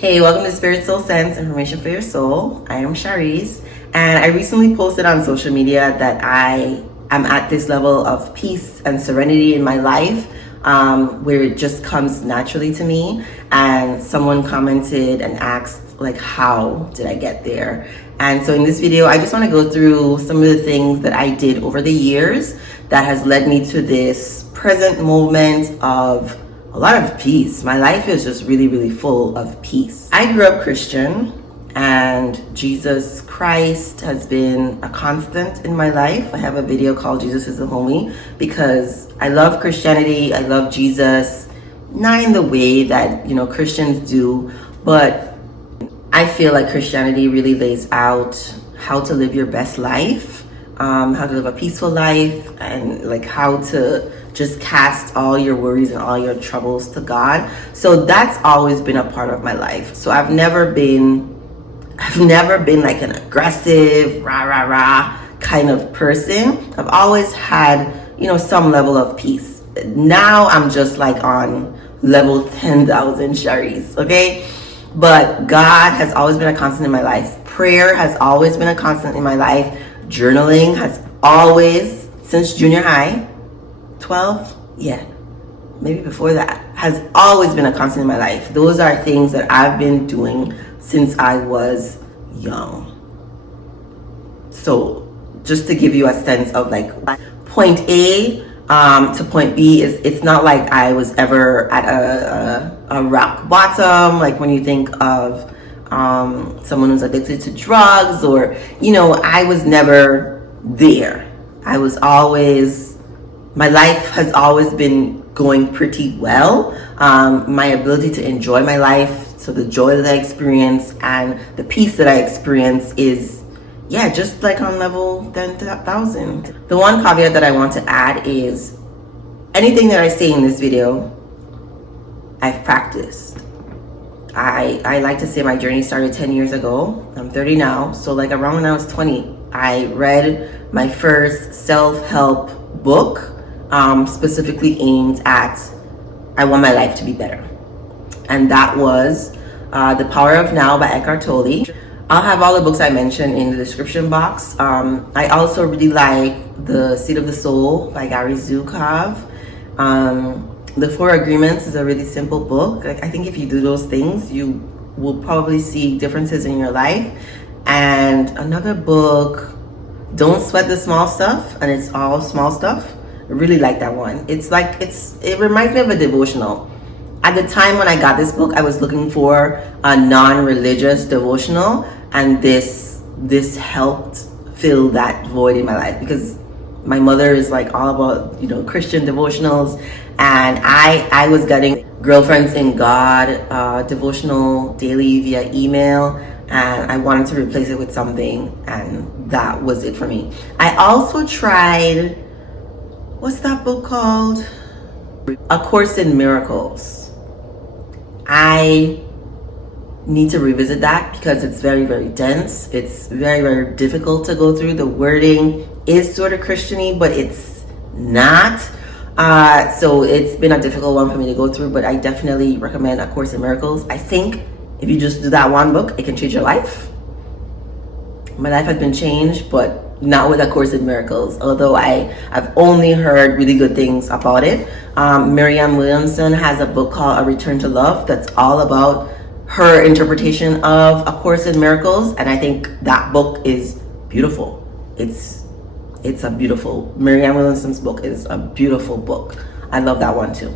Hey, welcome to Spirit Soul Sense, Information for Your Soul. I am Shareece, and I recently posted on social media that I am at this level of peace and serenity in my life, where it just comes naturally to me. And someone commented and asked, like, how did I get there? And so in this video, I just want to go through some of the things that I did over the years that has led me to this present moment of a lot of peace. My life is just really, really full of peace. I grew up Christian, and Jesus Christ has been a constant in my life. I have a video called Jesus is a Homie because I love Christianity. I love Jesus, not in the way that, Christians do, but I feel like Christianity really lays out how to live your best life, how to live a peaceful life, and like how to just cast all your worries and all your troubles to God. So that's always been a part of my life. So I've never been like an aggressive, rah kind of person. I've always had, some level of peace. Now I'm just like on level 10,000 Shareece, okay? But God has always been a constant in my life. Prayer has always been a constant in my life. Journaling has always, since junior high, 12, maybe before that, has always been a constant in my life. Those are things that I've been doing since I was young. So just to give you a sense of like point A to point B, it's not like I was ever at a rock bottom, like when you think of someone who's addicted to drugs, or I was never there. My life has always been going pretty well. My ability to enjoy my life, so the joy that I experience and the peace that I experience is, just like on level 10,000. The one caveat that I want to add is anything that I say in this video, I've practiced. I like to say my journey started 10 years ago. I'm 30 now. So like around when I was 20, I read my first self-help book, specifically aimed at, I want my life to be better. And that was The Power of Now by Eckhart Tolle. I'll have all the books I mentioned in the description box. I also really like The Seed of the Soul by Gary Zukav. The Four Agreements is a really simple book. Like, I think if you do those things, you will probably see differences in your life. And another book, Don't Sweat the Small Stuff, and it's all small stuff. I really like that one. It reminds me of a devotional. At the time when I got this book, I was looking for a non-religious devotional, and this helped fill that void in my life, because my mother is like all about, Christian devotionals, and I was getting Girlfriends in God devotional daily via email, and I wanted to replace it with something, and that was it for me. I also tried, what's that book called? A Course in Miracles. I need to revisit that because it's very, very dense. It's very, very difficult to go through. The wording is sort of Christian-y, but it's not. So it's been a difficult one for me to go through, but I definitely recommend A Course in Miracles. I think if you just do that one book, it can change your life. My life has been changed, but not with A Course in Miracles, although I've only heard really good things about it. Marianne Williamson has a book called A Return to Love that's all about her interpretation of A Course in Miracles, and I think that book is beautiful. It's a beautiful, Marianne Williamson's book is a beautiful book. I love that one too.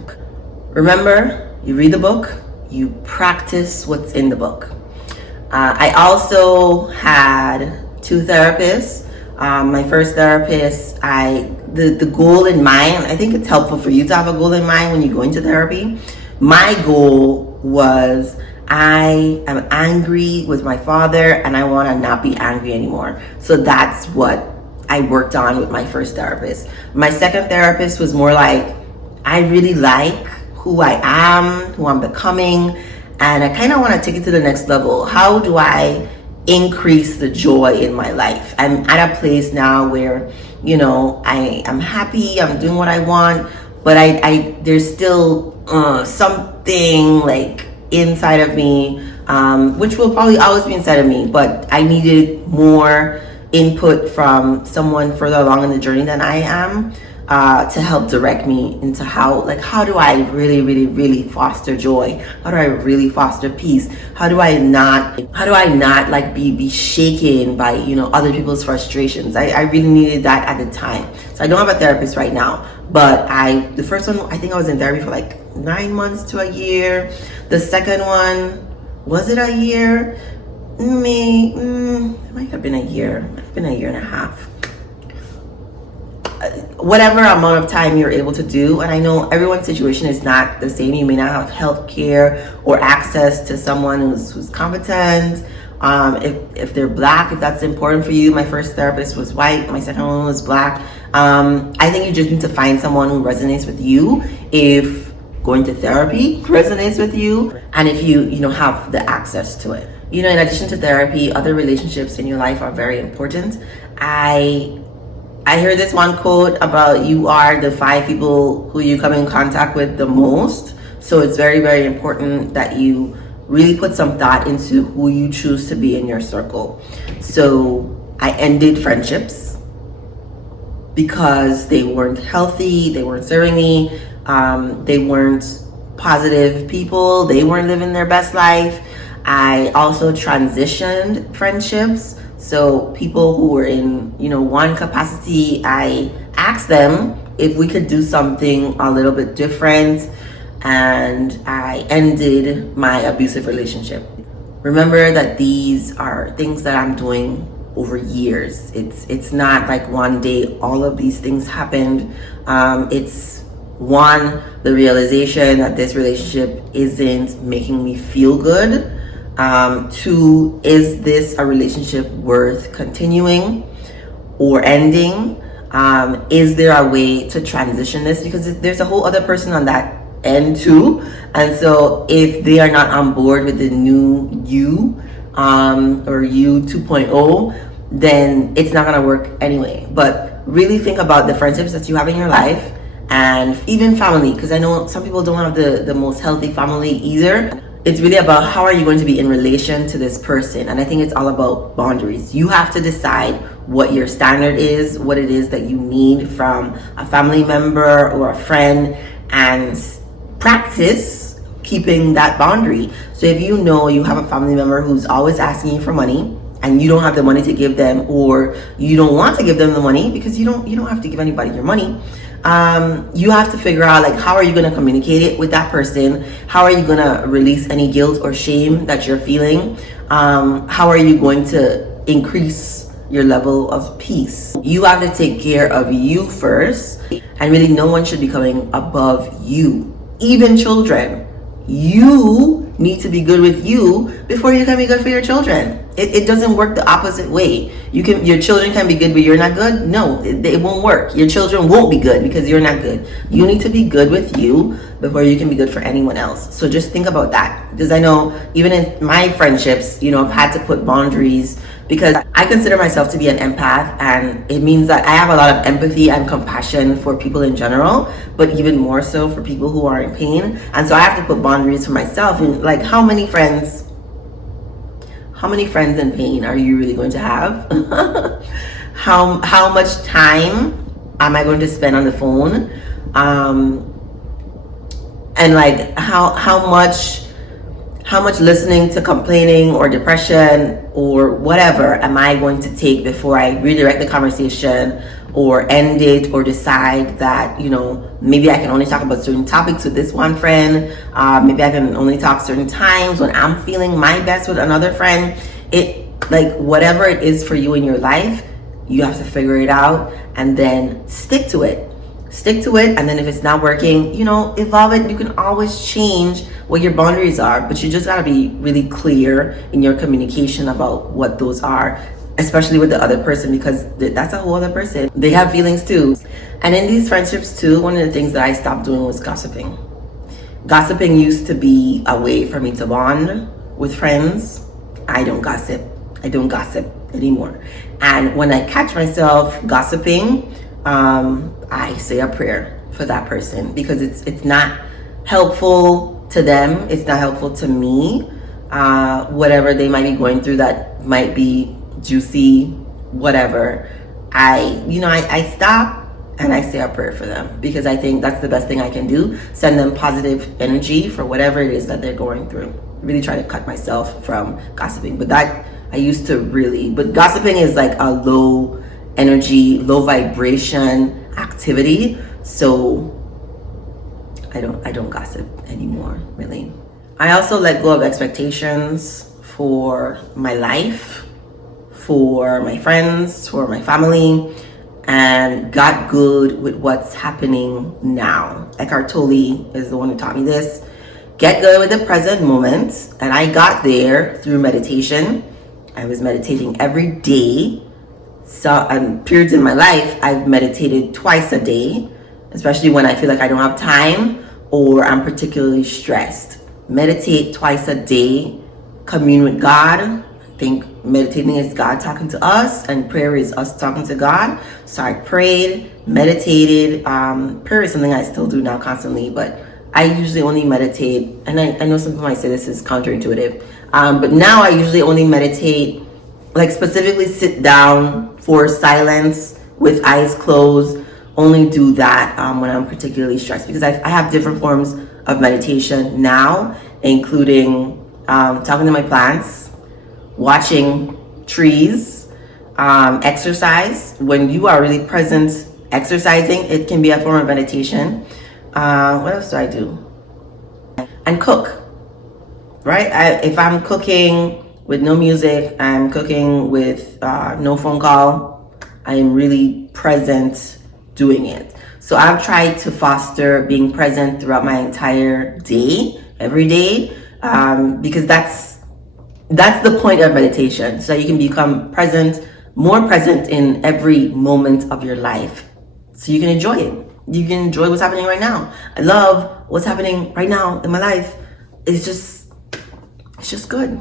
Remember, you read the book, you practice what's in the book. I also had two therapists. My first therapist, the goal in mind, I think it's helpful for you to have a goal in mind when you go into therapy. My goal was, I am angry with my father and I want to not be angry anymore. So that's what I worked on with my first therapist. My second therapist was more like, I really like who I am, who I'm becoming, and I kind of want to take it to the next level. How do I increase the joy in my life? I'm at a place now where, I'm happy, I'm doing what I want, but I there's still something like inside of me, which will probably always be inside of me, but I needed more input from someone further along in the journey than I am, to help direct me into how do I really foster joy? How do I really foster peace? How do I not like be shaken by, other people's frustrations? I really needed that at the time. So I don't have a therapist right now, but the first one, I think I was in therapy for like 9 months to a year. The second one, was it a year? It might have been a year. It might have been a year and a half. Whatever amount of time you're able to do. And I know everyone's situation is not the same. You may not have health care or access to someone who's competent. If they're Black, if that's important for you. My first therapist was white. My second one was Black. I think you just need to find someone who resonates with you. If going to therapy resonates with you, and if you have the access to it. In addition to therapy, other relationships in your life are very important. I heard this one quote about you are the 5 people who you come in contact with the most. So it's very, very important that you really put some thought into who you choose to be in your circle. So I ended friendships because they weren't healthy, they weren't serving me, they weren't positive people, they weren't living their best life. I also transitioned friendships. So people who were in, one capacity, I asked them if we could do something a little bit different, and I ended my abusive relationship. Remember that these are things that I'm doing over years. It's not like one day all of these things happened. It's one, the realization that this relationship isn't making me feel good. 2, is this a relationship worth continuing or ending? Is there a way to transition this? Because there's a whole other person on that end too. And so if they are not on board with the new you, or you 2.0, then it's not gonna work anyway. But really think about the friendships that you have in your life, and even family, because I know some people don't have the most healthy family either. It's really about how are you going to be in relation to this person. And I think it's all about boundaries. You have to decide what your standard is, what it is that you need from a family member or a friend, and practice keeping that boundary. So if you know you have a family member who's always asking you for money, and you don't have the money to give them, or you don't want to give them the money, because you don't have to give anybody your money. You have to figure out how are you going to communicate it with that person? How are you going to release any guilt or shame that you're feeling? How are you going to increase your level of peace? You have to take care of you first, and really no one should be coming above you, even children. You need to be good with you before you can be good for your children. It doesn't work the opposite way. Your children can be good, but you're not good. No, it won't work. Your children won't be good because you're not good. You need to be good with you before you can be good for anyone else. So just think about that, because I know even in my friendships, I've had to put boundaries, because I consider myself to be an empath, and it means that I have a lot of empathy and compassion for people in general, but even more so for people who are in pain. And so I have to put boundaries for myself. And how many friends in pain are you really going to have? How much time am I going to spend on the phone? And how much listening to complaining or depression or whatever am I going to take before I redirect the conversation or end it, or decide that, maybe I can only talk about certain topics with this one friend. Maybe I can only talk certain times when I'm feeling my best with another friend. Whatever it is for you in your life, you have to figure it out and then stick to it. And then if it's not working, evolve it. You can always change what your boundaries are, but you just gotta be really clear in your communication about what those are, especially with the other person, because that's a whole other person. They have feelings too. And in these friendships too, one of the things that I stopped doing was gossiping. Gossiping used to be a way for me to bond with friends. I don't gossip anymore. And when I catch myself gossiping, I say a prayer for that person, because it's not helpful to them, it's not helpful to me. Whatever they might be going through that might be juicy, whatever, I stop and I say a prayer for them, because I think that's the best thing I can do. Send them positive energy for whatever it is that they're going through. Really try to cut myself from gossiping, but that I used to really, but gossiping is like a low energy, low vibration activity. So I don't gossip anymore, really. I also let go of expectations for my life, for my friends, for my family, and got good with what's happening now. Eckhart Tolle is the one who taught me this. Get good with the present moment. And I got there through meditation. I was meditating every day. So, and periods in my life, I've meditated twice a day, especially when I feel like I don't have time or I'm particularly stressed. Meditate twice a day. Commune with God. I think meditating is God talking to us, and prayer is us talking to God. So I prayed, meditated. Prayer is something I still do now constantly, but I usually only meditate, and I know some people might say this is counterintuitive, but now I usually only meditate, like specifically sit down for silence with eyes closed. Only do that when I'm particularly stressed, because I have different forms of meditation now, including talking to my plants, watching trees, exercise. When you are really present exercising, it can be a form of meditation. What else do I do? And cook, right? If I'm cooking with no music, I'm cooking with no phone call, I am really present doing it. So I've tried to foster being present throughout my entire day, every day, because that's the point of meditation, so you can become present, more present in every moment of your life, so you can enjoy it. You can enjoy what's happening right now. I love what's happening right now in my life. It's just good.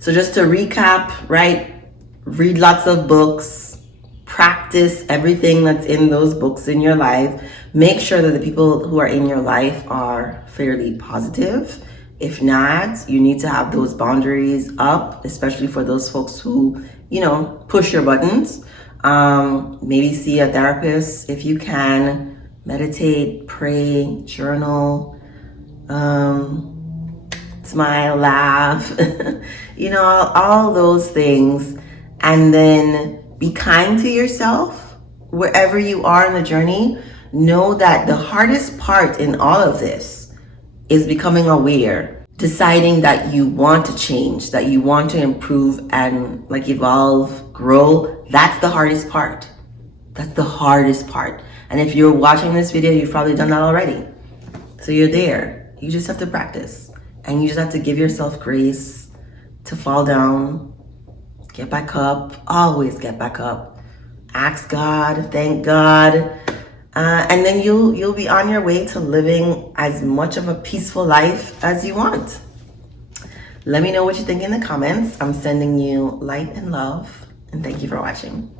So just to recap, right? Read lots of books, practice everything that's in those books in your life. Make sure that the people who are in your life are fairly positive. If not, you need to have those boundaries up, especially for those folks who, push your buttons. Maybe see a therapist if you can. Meditate, pray, journal, smile, laugh, all those things. And then be kind to yourself wherever you are in the journey. Know that the hardest part in all of this is becoming aware, deciding that you want to change, that you want to improve and evolve, grow. That's the hardest part. That's the hardest part. And if you're watching this video, you've probably done that already. So you're there. You just have to practice. And you just have to give yourself grace to fall down, get back up, always get back up. Ask God, thank God. And then you'll be on your way to living as much of a peaceful life as you want. Let me know what you think in the comments. I'm sending you light and love, and thank you for watching.